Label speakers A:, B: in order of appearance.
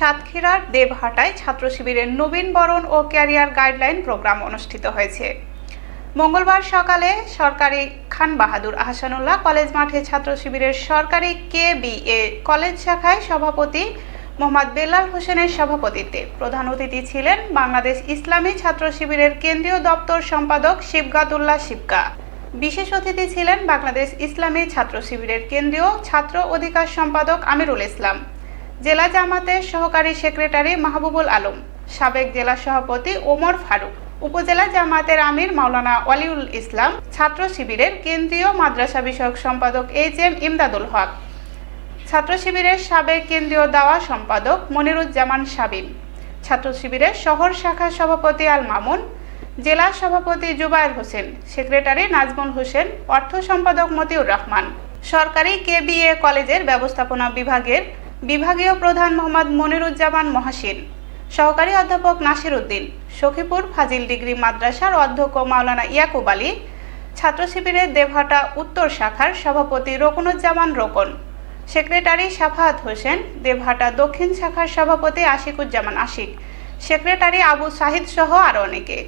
A: সাতক্ষীরার দেবহাটায় ছাত্র শিবিরের নবীন বরণ ও ক্যারিয়ার গাইডলাইন প্রোগ্রাম অনুষ্ঠিত হয়েছে। মঙ্গলবার সকালে সরকারি খান বাহাদুর আহসানুল্লাহ কলেজ মাঠে ছাত্র শিবিরের সরকারি কে এ কলেজ শাখায় সভাপতি মোহাম্মদ বেলাল হোসেনের সভাপতিত্বে প্রধান অতিথি ছিলেন বাংলাদেশ ইসলামী ছাত্র শিবিরের কেন্দ্রীয় দপ্তর সম্পাদক শিবগাতুল্লাহ শিবকা। বিশেষ অতিথি ছিলেন বাংলাদেশ ইসলামী ছাত্র শিবিরের কেন্দ্রীয় ছাত্র অধিকার সম্পাদক আমিরুল ইসলাম। জেলা জামাতের সহকারী সেক্রেটারি মাহবুবুল আলম, সাবেক জেলা সভাপতি ওমর ফারুক, উপজেলা জামাতের আমির মাওলানা ওয়ালিউল ইসলাম, ছাত্র শিবিরের কেন্দ্রীয় মাদ্রাসা বিষয়ক সম্পাদক এইচ এম ইমদাদুল হক, ছাত্র শিবিরের সাবেক কেন্দ্রীয় দাওয়া সম্পাদক মনিরুজ্জামান সাবিম ছাত্র শিবিরের শহর শাখা সভাপতি আল মামুন, জেলা সভাপতি জুবায়ের হোসেন, সেক্রেটারি নাজমুল হোসেন, অর্থ সম্পাদক মতিউর রহমান। সরকারি কেবিএ কলেজের ব্যবস্থাপনা বিভাগের বিভাগীয় প্রধান মোহাম্মদ মনিরুজ্জামান মহাসিন, সহকারী অধ্যাপক নাসির উদ্দিন, সখীপুর ফাজিল ডিগ্রি মাদ্রাসার অধ্যক্ষ মাওলানা ইয়াকুব আলী, ছাত্র শিবিরের দেবহাটা উত্তর শাখার সভাপতি রকুনুজ্জামান রোকন, সেক্রেটারি সাফাহাত হোসেন, দেবহাটা দক্ষিণ শাখার সভাপতি আশিকুজ্জামান আশিক, সেক্রেটারি আবু সাহিদ সহ আরও অনেকে।